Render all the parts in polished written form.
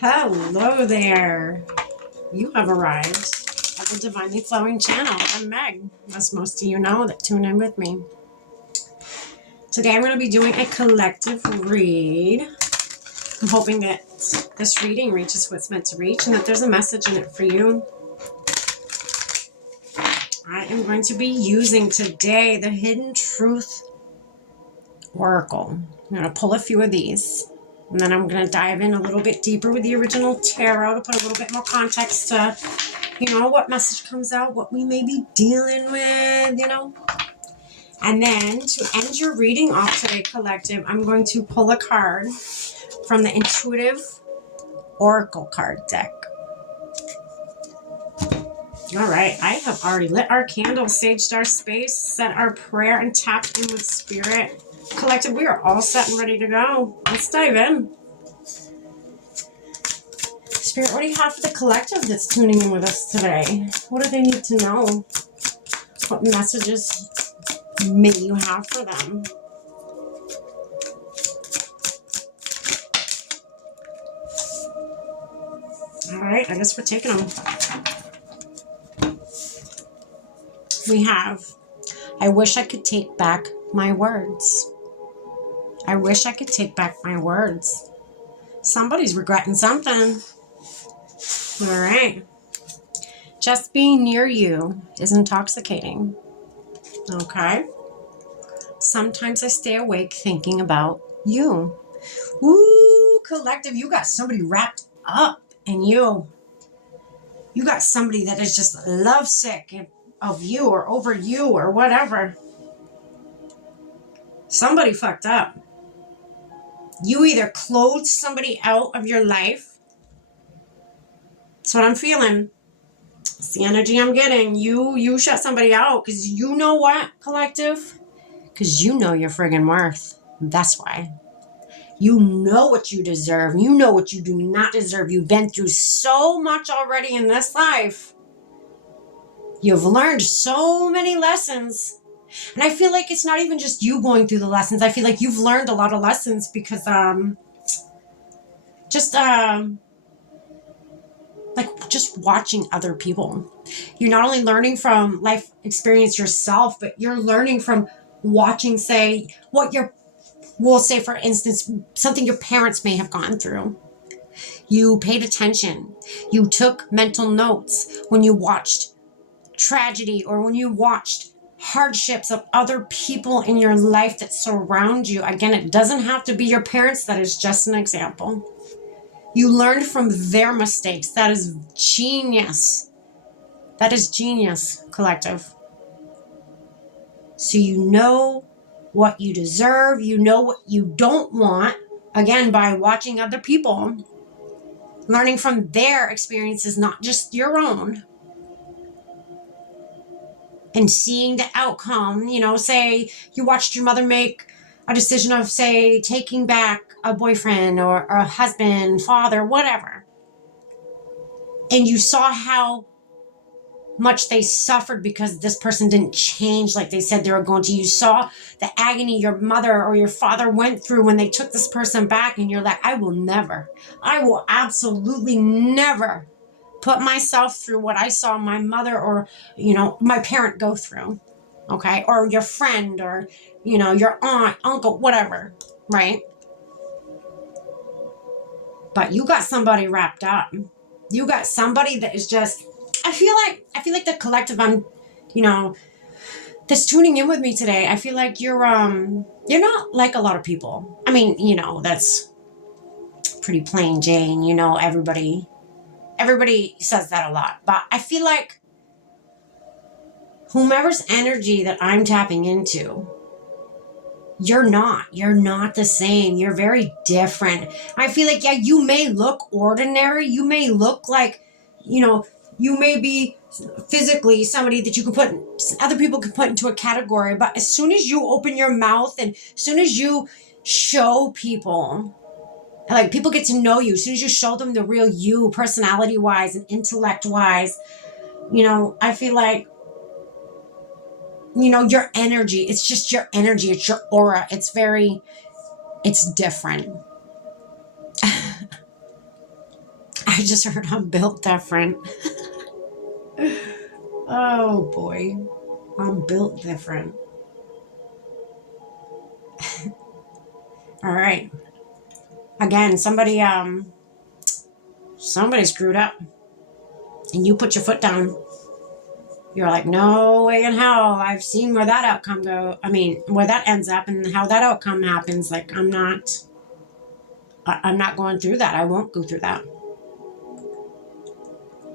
Hello there. You have arrived at the Divinely Flowing channel. I'm Meg, as most of you know that tune in with me. Today I'm going to be doing a collective read. I'm hoping that this reading reaches what it's meant to reach and that there's a message in it for you. I am going to be using today the Hidden Truth Oracle. I'm going to pull a few of these. And then I'm going to dive in a little bit deeper with the original tarot to put a little bit more context to, what message comes out, what we may be dealing with, And then to end your reading off today, collective, I'm going to pull a card from the Intuitive Oracle card deck. All right, I have already lit our candle, saged our space, said our prayer, and tapped in with spirit. Collective, we are all set and ready to go. Let's dive in. Spirit, what do you have for the collective that's tuning in with us today? What do they need to know? What messages may you have for them? All right, I guess we're taking them. We have, I wish I could take back my words. I wish I could take back my words. Somebody's regretting something. All right. Just being near you is intoxicating. Okay. Sometimes I stay awake thinking about you. Ooh, collective, you got somebody wrapped up in you. You got somebody that is just lovesick of you or over you or whatever. Somebody fucked up. You either closed somebody out of your life. That's what I'm feeling. It's the energy I'm getting. You shut somebody out because you know what, collective? Because you know your friggin' worth. That's why. You know what you deserve. You know what you do not deserve. You've been through so much already in this life. You've learned so many lessons. And I feel like it's not even just you going through the lessons. I feel like you've learned a lot of lessons because just watching other people. You're not only learning from life experience yourself, but you're learning from watching, say, we'll say, for instance, something your parents may have gone through. You paid attention. You took mental notes when you watched tragedy or when you watched hardships of other people in your life that surround you. Again, it doesn't have to be your parents. That is just an example. You learned from their mistakes. That is genius. That is genius, collective. So you know what you deserve. You know what you don't want. Again, by watching other people, learning from their experiences, not just your own. And seeing the outcome, say you watched your mother make a decision of, say, taking back a boyfriend or a husband, father, whatever. And you saw how much they suffered because this person didn't change like they said they were going to. You saw the agony your mother or your father went through when they took this person back. And you're like, I will absolutely never put myself through what I saw my mother or, my parent go through. Okay. Or your friend or, your aunt, uncle, whatever. Right. But you got somebody wrapped up. You got somebody that is just, I feel like the collective that's tuning in with me today. I feel like you're not like a lot of people. I mean, that's pretty plain Jane, everybody says that a lot, but I feel like whomever's energy that I'm tapping into, you're not the same. You're very different. I feel like, yeah, you may look ordinary. You may look like, you may be physically somebody that other people can put into a category. But as soon as you open your mouth and as soon as you show people, like people get to know you, as soon as you show them the real you, personality wise and intellect wise, I feel like, your energy, it's just your energy, it's your aura. It's different. I just heard I'm built different. Oh boy. I'm built different. All right. Again, somebody screwed up and you put your foot down. You're like, no way in hell. I've seen where that outcome go. I mean, where that ends up and how that outcome happens. Like, I'm not going through that. I won't go through that.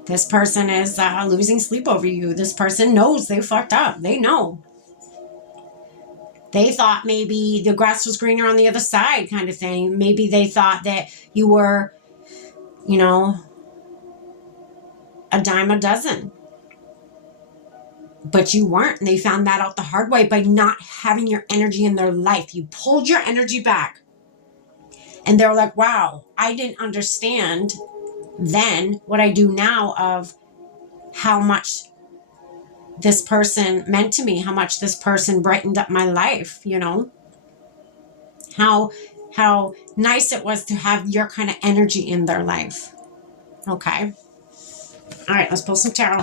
This person is losing sleep over you. This person knows they fucked up. They know. They thought maybe the grass was greener on the other side, kind of thing. Maybe they thought that you were, you know, a dime a dozen. But you weren't. And they found that out the hard way by not having your energy in their life. You pulled your energy back. And they're like, wow, I didn't understand then what I do now of how much this person meant to me, how much this person brightened up my life, you know? How nice it was to have your kind of energy in their life. Okay. All right, let's pull some tarot.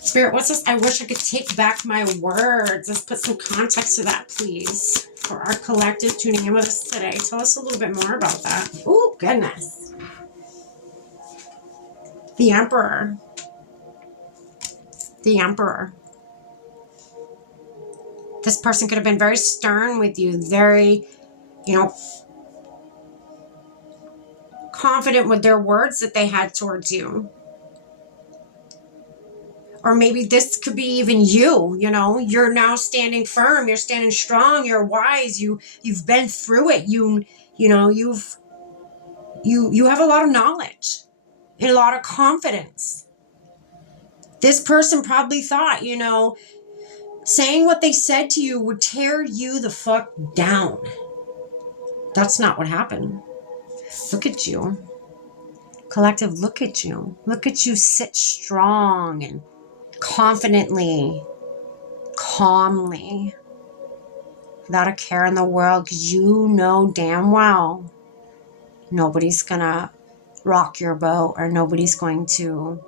Spirit, what's this? I wish I could take back my words. Let's put some context to that, please. For our collective tuning in with us today. Tell us a little bit more about that. Oh, goodness. The Emperor. The Emperor. This person could have been very stern with you, very, you know, confident with their words that they had towards you. Or maybe this could be even you, you know, you're now standing firm, you're standing strong, you're wise, you've been through it, you know, you have a lot of knowledge and a lot of confidence. This person probably thought, you know, saying what they said to you would tear you the fuck down. That's not what happened. Look at you. Collective, look at you. Look at you sit strong and confidently, calmly, without a care in the world, because you know damn well nobody's gonna rock your boat or nobody's going to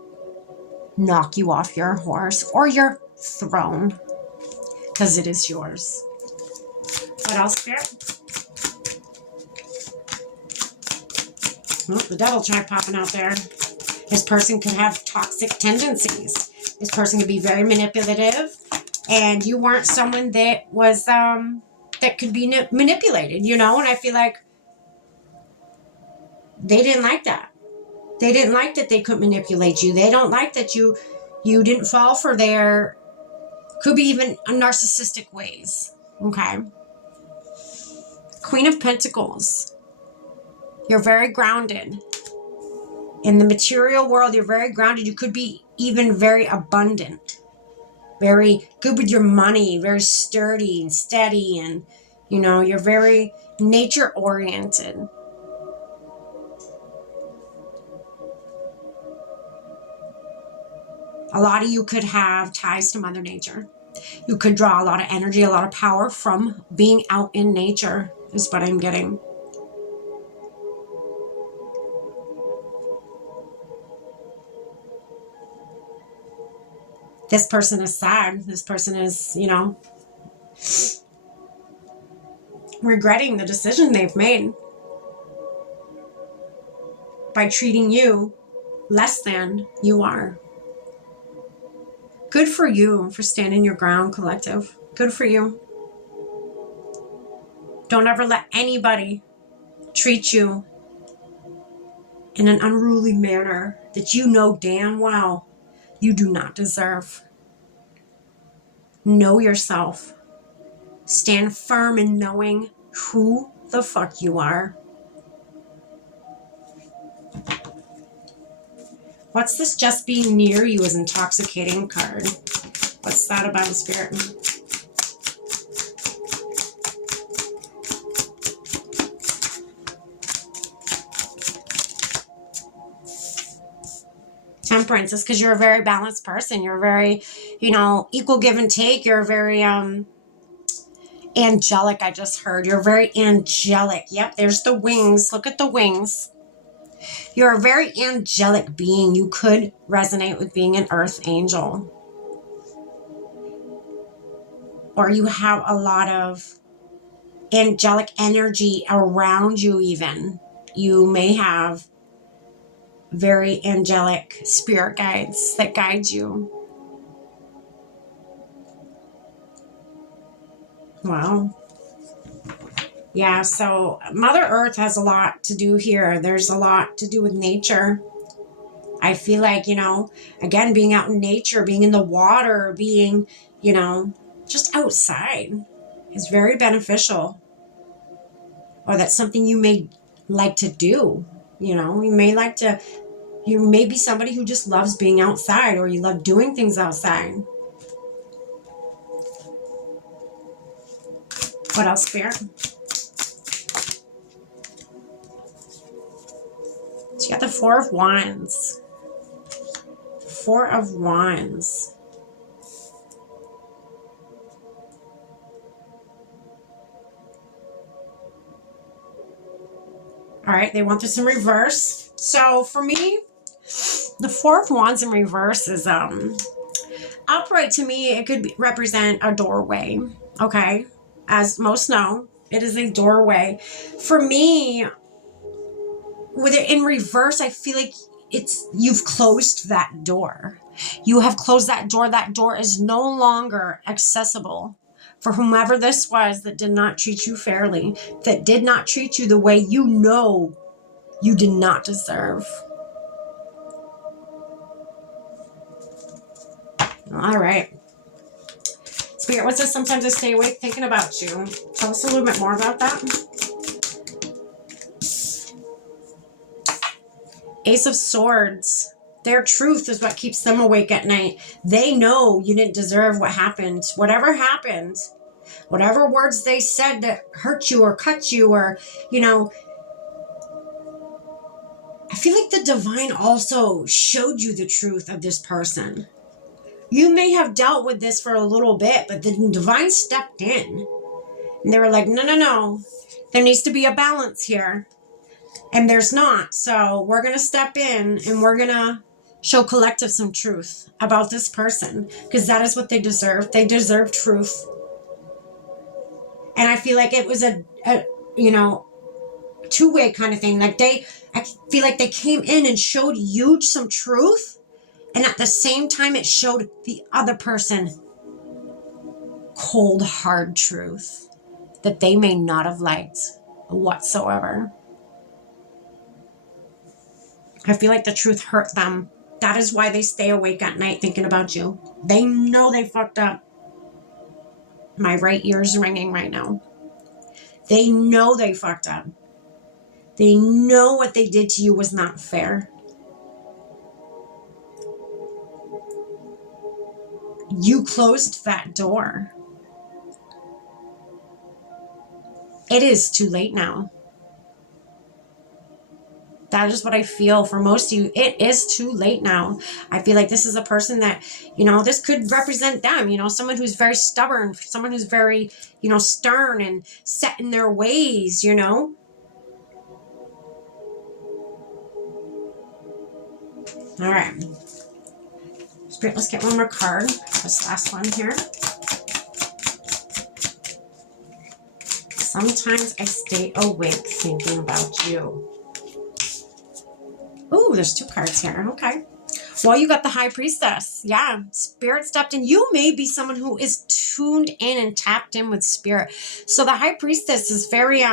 knock you off your horse or your throne, because it is yours. What else, Spirit? Oh, the devil tried popping out there. This person could have toxic tendencies. This person could be very manipulative, and you weren't someone that was that could be manipulated, you know. And I feel like they didn't like that. They didn't like that they could manipulate you. They don't like that you didn't fall for their, could be even narcissistic ways. Okay. Queen of Pentacles. You're very grounded. In the material world, you're very grounded. You could be even very abundant. Very good with your money. Very sturdy and steady. And, you know, you're very nature oriented. A lot of you could have ties to Mother Nature. You could draw a lot of energy, a lot of power from being out in nature, is what I'm getting. This person is sad. This person is, you know, regretting the decision they've made by treating you less than you are. Good for you for standing your ground, collective. Good for you. Don't ever let anybody treat you in an unruly manner that you know damn well you do not deserve. Know yourself. Stand firm in knowing who the fuck you are. What's this just being near you is intoxicating card? What's that about, Spirit? Temperance is because you're a very balanced person. You're very, you know, equal give and take. You're very angelic, I just heard. You're very angelic. Yep, there's the wings. Look at the wings. You're a very angelic being. You could resonate with being an earth angel. Or you have a lot of angelic energy around you even. You may have very angelic spirit guides that guide you. Wow. Yeah, so Mother Earth has a lot to do here. There's a lot to do with nature. I feel like, again, being out in nature, being in the water, being, just outside is very beneficial. Or that's something you may like to do. You may be somebody who just loves being outside, or you love doing things outside. What else, Spirit? So you got the Four of Wands. Four of Wands. All right, they want this in reverse. So for me, the Four of Wands in reverse is upright. To me, it could represent a doorway. Okay, as most know, it is a doorway. For me, with it in reverse, I feel like you've closed that door. You have closed that door. That door is no longer accessible for whomever this was that did not treat you fairly, that did not treat you the way you did not deserve. All right. Spirit, what's this? Sometimes I stay awake thinking about you. Tell us a little bit more about that. Ace of Swords. Their truth is what keeps them awake at night. They know you didn't deserve what happened. Whatever happened, whatever words they said that hurt you or cut you, or, I feel like the divine also showed you the truth of this person. You may have dealt with this for a little bit, but the divine stepped in and they were like, no, there needs to be a balance here. And there's not. So we're going to step in and we're going to show collective some truth about this person, because that is what they deserve. They deserve truth. And I feel like it was a two-way kind of thing. Like I feel like they came in and showed you some truth. And at the same time, it showed the other person cold, hard truth that they may not have liked whatsoever. I feel like the truth hurt them. That is why they stay awake at night thinking about you. They know they fucked up. My right ear's ringing right now. They know they fucked up. They know what they did to you was not fair. You closed that door. It is too late now. That is what I feel for most of you. It is too late now. I feel like this is a person that, this could represent them, someone who's very stubborn, someone who's very, stern and set in their ways, All right. Spirit, let's get one more card. This last one here. Sometimes I stay awake thinking about you. Ooh, there's two cards here. Okay. Well, you got the High Priestess. Yeah. Spirit stepped in. You may be someone who is tuned in and tapped in with spirit. So the High Priestess is very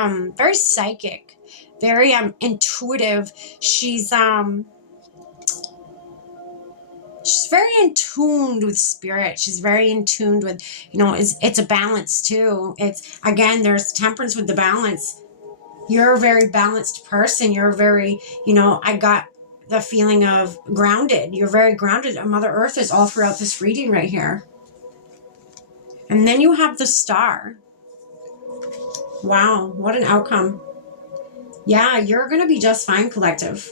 psychic, very intuitive. She's very in tune with spirit. She's very in tune with, it's a balance too. It's, again, there's temperance with the balance. You're a very balanced person. You're very, I got the feeling of grounded. You're very grounded. Mother Earth is all throughout this reading right here. And then you have the Star. Wow, what an outcome. Yeah, you're going to be just fine, collective.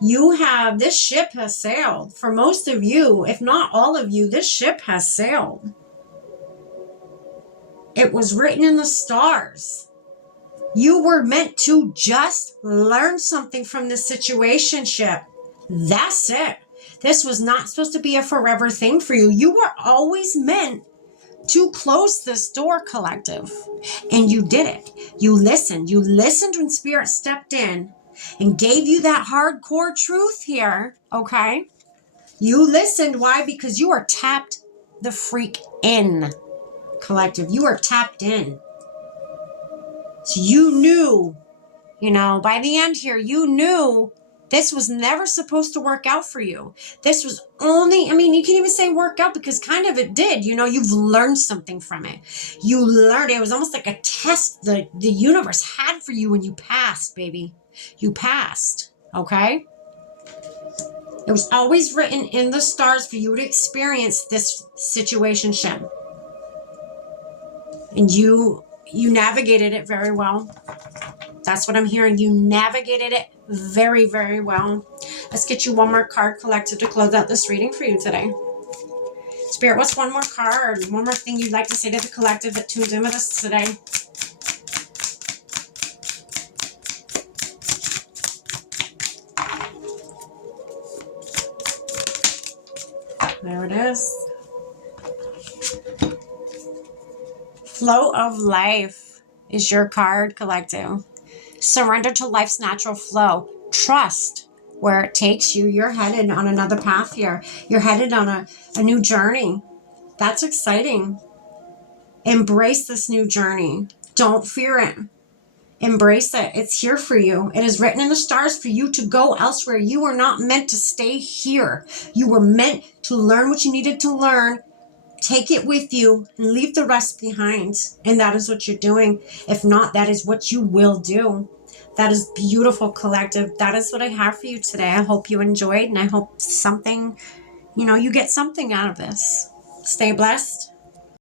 This ship has sailed. For most of you, if not all of you, this ship has sailed. It was written in the stars. You were meant to just learn something from this situationship. That's it. This was not supposed to be a forever thing for you. You were always meant to close this door, collective. And you did it. You listened. You listened when Spirit stepped in and gave you that hardcore truth here. Okay? You listened. Why? Because you are tapped the freak in, collective. You are tapped in. So you knew, by the end here, you knew this was never supposed to work out for you. This was only, you can even say work out because kind of it did. You've learned something from it. You learned, it was almost like a test the universe had for you when you passed, baby. You passed, okay? It was always written in the stars for you to experience this situationship. And you navigated it very well. That's what I'm hearing. You navigated it very, very well. Let's get you one more card, collective, to close out this reading for you today. Spirit, what's one more card? One more thing you'd like to say to the collective that tunes in with us today? There it is. Flow of life is your card, collective. Surrender to life's natural flow. Trust where it takes you. You're headed on another path here. You're headed on a new journey. That's exciting. Embrace this new journey. Don't fear it. Embrace it. It's here for you. It is written in the stars for you to go elsewhere. You were not meant to stay here. You were meant to learn what you needed to learn. Take it with you and leave the rest behind. And that is what you're doing. If not, that is what you will do. That is beautiful, collective. That is what I have for you today. I hope you enjoyed, and I hope something, you get something out of this. Stay blessed.